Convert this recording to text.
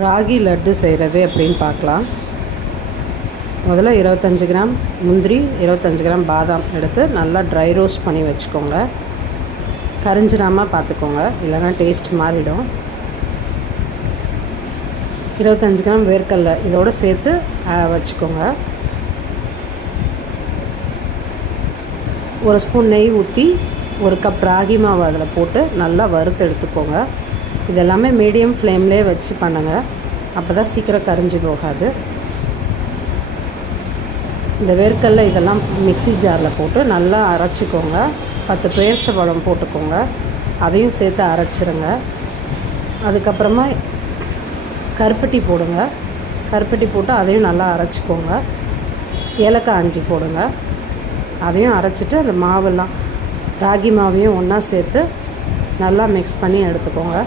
ராகி லட்டு செய்கிறது எப்படின்னு பார்க்கலாம். முதல்ல 25 கிராம் முந்திரி, 25 கிராம் பாதாம் எடுத்து நல்லா ட்ரை ரோஸ்ட் பண்ணி வச்சுக்கோங்க. கரிஞ்சிடாமல் பார்த்துக்கோங்க, இல்லைன்னா டேஸ்ட் மாறிடும். 25 கிராம் வேர்க்கடலை இதோடு சேர்த்து வச்சுக்கோங்க. 1 ஸ்பூன் நெய் ஊற்றி 1 கப் ராகி மாவு அதில் போட்டு நல்லா வறுத்து எடுத்துக்கோங்க. இதெல்லாமே மீடியம் ஃப்ளேம்லேயே வச்சு பண்ணுங்கள், அப்போ தான் சீக்கிரம் கரிஞ்சு போகாது. இந்த வேர்க்கடலை இதெல்லாம் மிக்ஸி ஜாரில் போட்டு நல்லா அரைச்சிக்கோங்க. 10 பேரிச்சம்பழம் போட்டுக்கோங்க, அதையும் சேர்த்து அரைச்சிருங்க. அதுக்கப்புறமா கருப்பட்டி போடுங்க. கருப்பட்டி போட்டு அதையும் நல்லா அரைச்சிக்கோங்க. ஏலக்காய் 5 போடுங்க, அதையும் அரைச்சிட்டு அந்த மாவெல்லாம் ராகி மாவையும் ஒன்றா சேர்த்து நல்லா மிக்ஸ் பண்ணி எடுத்துக்கோங்க.